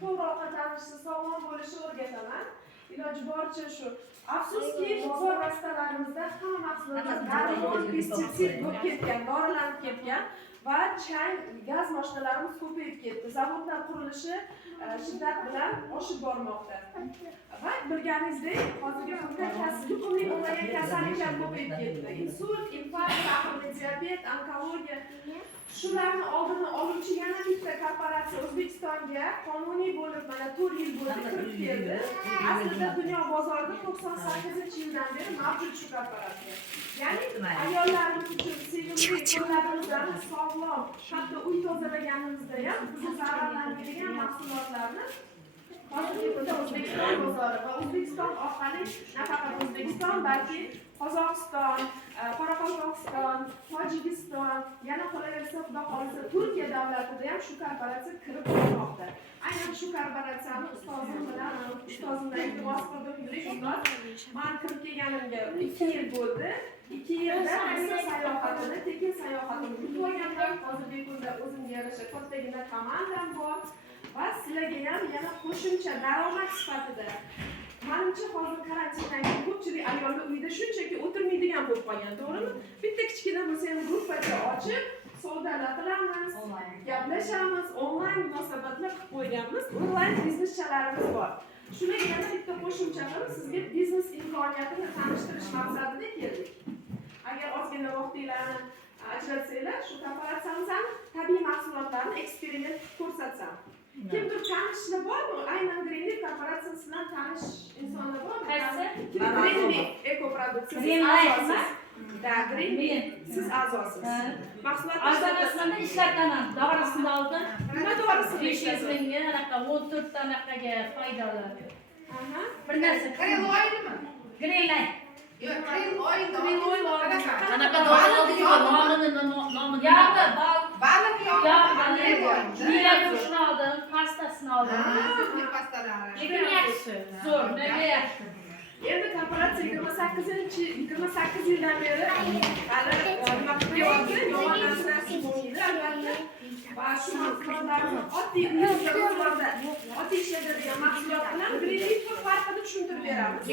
To'g'ri tanishsa sog'lom bo'lishi o'rgataman. Iloji boricha shu. Afsuski, bozor rastalarimizda hamma mahsulotlar darhol pestitsid bo'lib ketgan, dorilanib ketgan va chang, gaz mashinalarimiz ko'payib ketdi. Zavodlar qurilishi shiddat bilan oshib bormoqda. Va bilganingizdek, hozirgi kunda yuqumli bo'lmagan kasalliklar ko'payib ketdi. Insult, infarkt, aqlli diabet, onkologiya. Shularni oldini oluvchi yana bitta korporatsiya O'zbekistonga qonuniy bo'lib mana 4 yil bo'ldi kirib keldi. Aslida dunyo bozorida 98-yildan beri mavjud shu korporatsiya. Ya'ni ayollarimiz uchun sevimli qo'llarimizdan sog'lom, hatto uy tozalaganimizda ham bizni zararlantiradigan mahsulotlarni hozirgi kunda O'zbekiston bozori va O'zbekiston orqali nafaqat O'zbekiston, balki Qozog'iston, Qoraqalpog'iston, Tojikiston, yana qolaversa xudo xolisa Turkiya davlatida ham shu korporatsiya kirib kelmoqda. Aynan shu korporatsiyani ustozimdan iltimos qildim, ustoz, men kirib kelganimga 2 yil bo'ldi. 2 yilda Rossiya sayohatini, tekin sayohatini qilganman. Hozirgi kunda o'zimga yarasha kattagina komandam bor va sizlarga ham yana qo'shimcha daromad sifatida. Menimcha hozir karantindan keyin ko'pchilik ayollar uyda shunchaki o'tirmaydigan bo'lib qolgan, to'g'rimi? Bitta kichkina bo'lsa ham gruppaga ochib, savdolar qilamiz, gaplashamiz, onlayn munosabatlar qilib qo'yganmiz, onlayn bizneschalarimiz bor. Shularga yana bitta qo'shimcha qilib, sizga biznes imkoniyatini tanishtirish maqsadida keldik. Agar ozgina vaqtingizni ajratsanglar, shu korporatsiyamizning tabiiy mahsulotlarini eksperiment ko'rsatsam. Kimdir tanishlar bormi? Aynan Greenleaf korporatsiyasi bilan tanish insonlar bormi? Qaysi? Greenleaf ekoproduksiya. Greenleaf. Da, Greenleaf. Siz a'zosiz. Mahsulotlarni ishlataman. Dorisini oldim. Nima dorisini 500 mingga anaqa 14 ta anaqaga foydalar. Aha. Bir narsa. Green oilmi? Greenleaf. Yo'q, green oil Anaqa dori nomini baliq yo'q. Shuni oldim, pastasini oldim. Lekin yaxshi. Zo'r, nega yaxshi? Endi korporatsiya 28 yildan beri hali nima qilyapti? Yomon narsa bo'lmaydi, albatta. Va shu mahsulotlarni oddiy uyda oddiy ishlatadigan mahsulot bilan Greenleaf farqini tushuntirib beramiz.